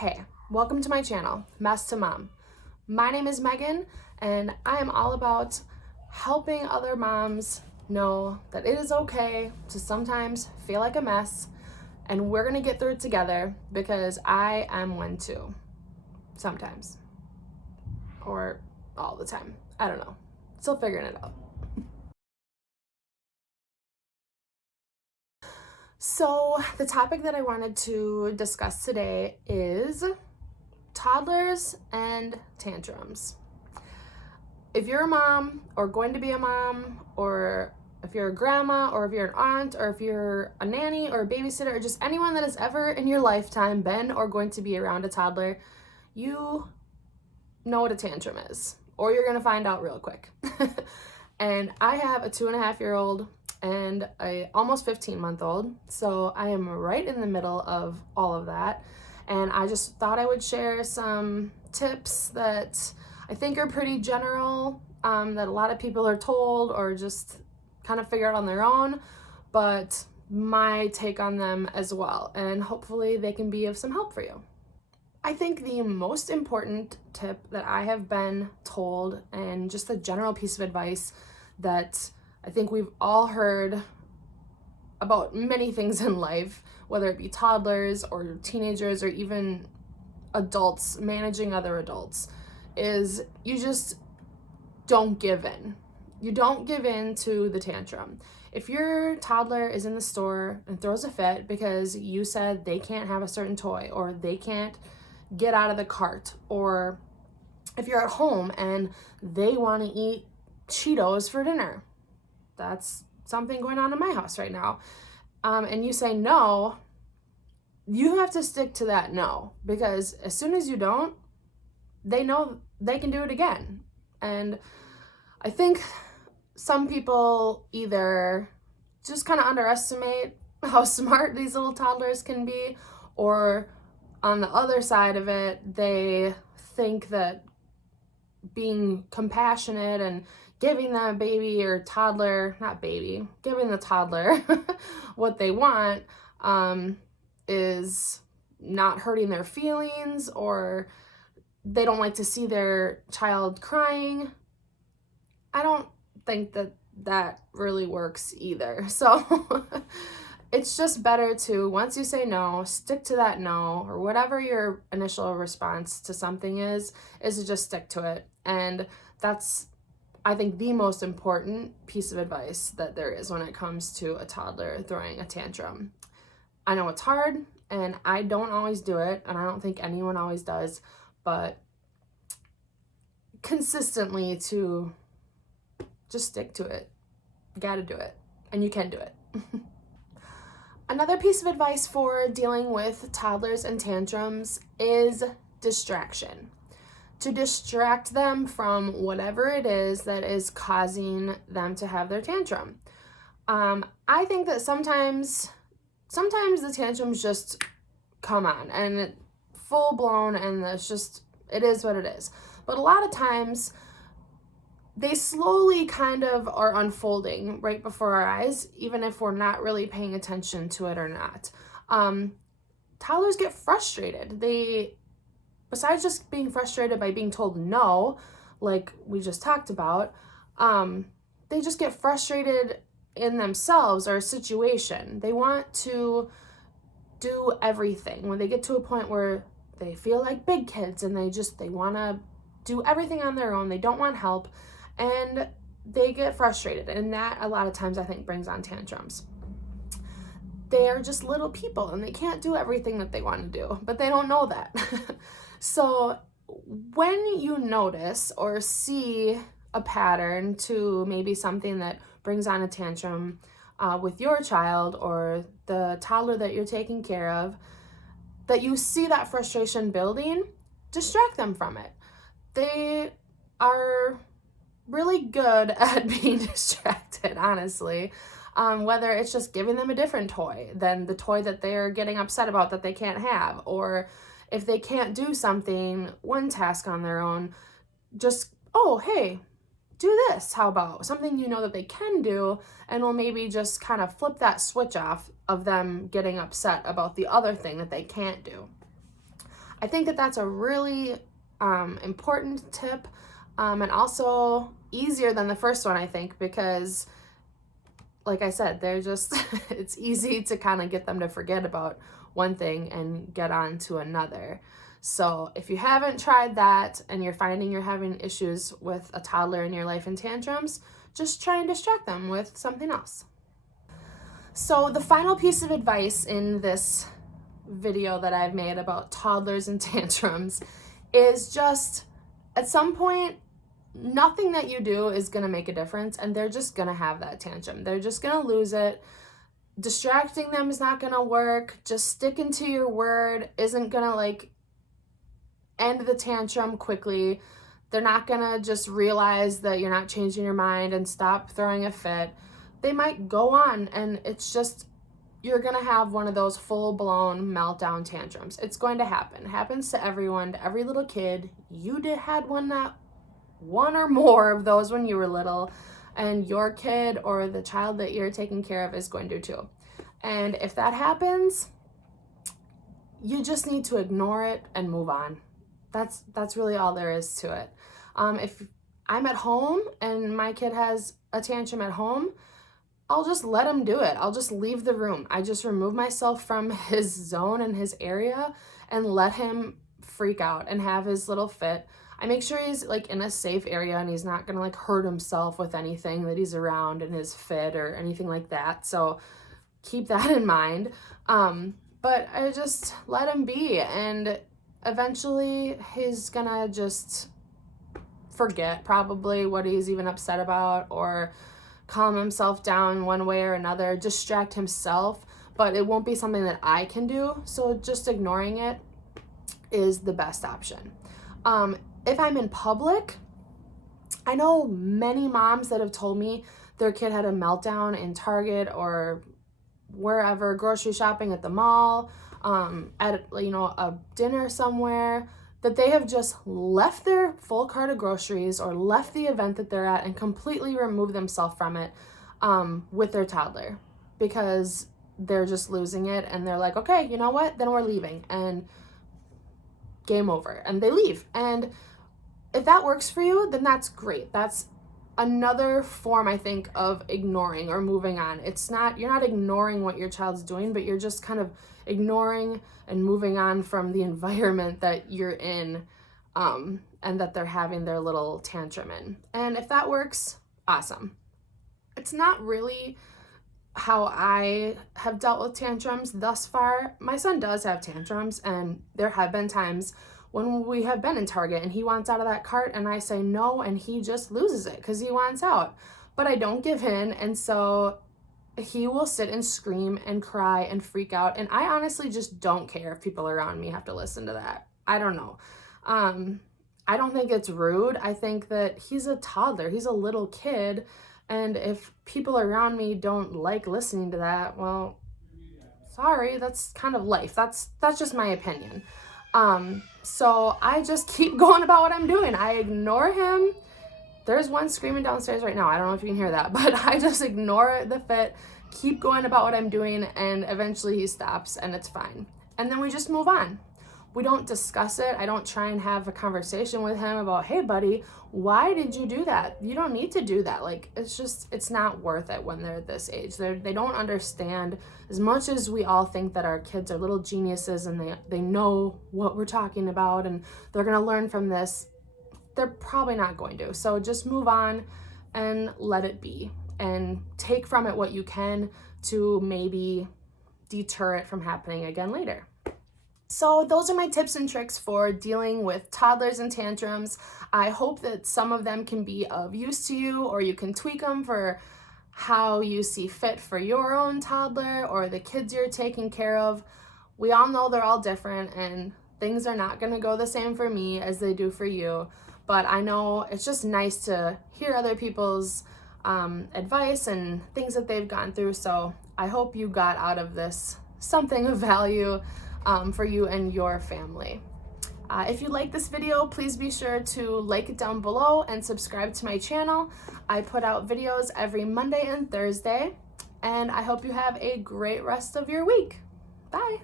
Hey, welcome to my channel, Mess to Mom. My name is Megan, and I am all about helping other moms know that it is okay to sometimes feel like a mess, and we're gonna get through it together because I am one too. Sometimes. Or all the time. I don't know. Still figuring it out. So, the topic that I wanted to discuss today is toddlers and tantrums. If you're a mom or going to be a mom, or if you're a grandma, or if you're an aunt, or if you're a nanny or a babysitter, or just anyone that has ever in your lifetime been or going to be around a toddler, you know what a tantrum is, or you're gonna find out real quick. And I have a 2.5-year-old and a almost 15-month-old, so I am right in the middle of all of that. And I just thought I would share some tips that I think are pretty general, that a lot of people are told or just kind of figure out on their own, but my take on them as well. And hopefully they can be of some help for you. I think the most important tip that I have been told, and just a general piece of advice that I think we've all heard about many things in life, whether it be toddlers or teenagers or even adults managing other adults, is you just don't give in. You don't give in to the tantrum. If your toddler is in the store and throws a fit because you said they can't have a certain toy, or they can't get out of the cart, or if you're at home and they want to eat Cheetos for dinner, that's something going on in my house right now, and you say no, you have to stick to that no, because as soon as you don't, they know they can do it again. And I think some people either just kind of underestimate how smart these little toddlers can be, or on the other side of it, they think that being compassionate and giving that baby or toddler, not baby, giving the toddler what they want, is not hurting their feelings, or they don't like to see their child crying. I don't think that that really works either. So it's just better to, once you say no, stick to that no, or whatever your initial response to something is to just stick to it. And that's, I think, the most important piece of advice that there is when it comes to a toddler throwing a tantrum. I know it's hard, and I don't always do it, and I don't think anyone always does, but consistently to just stick to it. You gotta do it, and you can do it. Another piece of advice for dealing with toddlers and tantrums is distraction. To distract them from whatever it is that is causing them to have their tantrum. I think that sometimes the tantrums just come on and full blown, and it is what it is. But a lot of times they slowly kind of are unfolding right before our eyes, even if we're not really paying attention to it or not. Toddlers get frustrated. Besides just being frustrated by being told no, like we just talked about, they just get frustrated in themselves or a situation. They want to do everything. When they get to a point where they feel like big kids and they want to do everything on their own, they don't want help, and they get frustrated. And that, a lot of times, I think, brings on tantrums. They are just little people and they can't do everything that they want to do, but they don't know that. So when you notice or see a pattern to maybe something that brings on a tantrum with your child or the toddler that you're taking care of, that you see that frustration building, distract them from it. They are really good at being distracted, honestly. Whether it's just giving them a different toy than the toy that they're getting upset about that they can't have, or if they can't do one task on their own, just, oh, hey, do this. How about something you know that they can do, and will maybe just kind of flip that switch off of them getting upset about the other thing that they can't do. I think that that's a really important tip, and also easier than the first one, I think, because like I said, they're just, it's easy to kind of get them to forget about one thing and get on to another. So if you haven't tried that and you're finding you're having issues with a toddler in your life and tantrums, just try and distract them with something else. So the final piece of advice in this video that I've made about toddlers and tantrums is just, at some point, nothing that you do is going to make a difference, and they're just going to have that tantrum. They're just going to lose it. Distracting them is not going to work. Just sticking to your word isn't going to like end the tantrum quickly. They're not going to just realize that you're not changing your mind and stop throwing a fit. They might go on, and it's just, you're going to have one of those full-blown meltdown tantrums. It's going to happen. It happens to everyone, to every little kid. You had one or more of those when you were little, and your kid or the child that you're taking care of is going to too. And if that happens, you just need to ignore it and move on. That's really all there is to it. If I'm at home and my kid has a tantrum at home, I'll just let him do it. I'll just leave the room. I just remove myself from his zone and his area and let him freak out and have his little fit. I make sure he's like in a safe area and he's not gonna like hurt himself with anything that he's around in his fit or anything like that. So keep that in mind. But I just let him be, and eventually he's gonna just forget probably what he's even upset about, or calm himself down one way or another, distract himself, but it won't be something that I can do. So just ignoring it is the best option. If I'm in public, I know many moms that have told me their kid had a meltdown in Target or wherever, grocery shopping at the mall, at a dinner somewhere, that they have just left their full cart of groceries or left the event that they're at and completely removed themselves from it with their toddler, because they're just losing it, and they're like, okay, you know what, then we're leaving, and game over, and they leave. And if that works for you, then that's great. That's another form, I think, of ignoring or moving on. You're not ignoring what your child's doing, but you're just kind of ignoring and moving on from the environment that you're in, and that they're having their little tantrum in. And if that works, awesome. It's not really how I have dealt with tantrums thus far. My son does have tantrums, and there have been times when we have been in Target and he wants out of that cart and I say no, and he just loses it because he wants out. But I don't give in, and so he will sit and scream and cry and freak out, and I honestly just don't care if people around me have to listen to that. I don't know. I don't think it's rude. I think that he's a toddler. He's a little kid, and if people around me don't like listening to that, well, sorry, that's kind of life. That's just my opinion. So I just keep going about what I'm doing. I ignore him. There's one screaming downstairs right now. I don't know if you can hear that, but I just ignore the fit, keep going about what I'm doing, and eventually he stops and it's fine. And then we just move on. We don't discuss it. I don't try and have a conversation with him about, hey buddy, why did you do that? You don't need to do that. Like, it's not worth it when they're this age. They don't understand. As much as we all think that our kids are little geniuses and they know what we're talking about and they're gonna learn from this, they're probably not going to. So just move on and let it be, and take from it what you can to maybe deter it from happening again later. So those are my tips and tricks for dealing with toddlers and tantrums. I hope that some of them can be of use to you, or you can tweak them for how you see fit for your own toddler or the kids you're taking care of. We all know they're all different, and things are not going to go the same for me as they do for you. But I know it's just nice to hear other people's advice and things that they've gone through. So I hope you got out of this something of value for you and your family. If you like this video, please be sure to like it down below and subscribe to my channel. I put out videos every Monday and Thursday, and I hope you have a great rest of your week. Bye.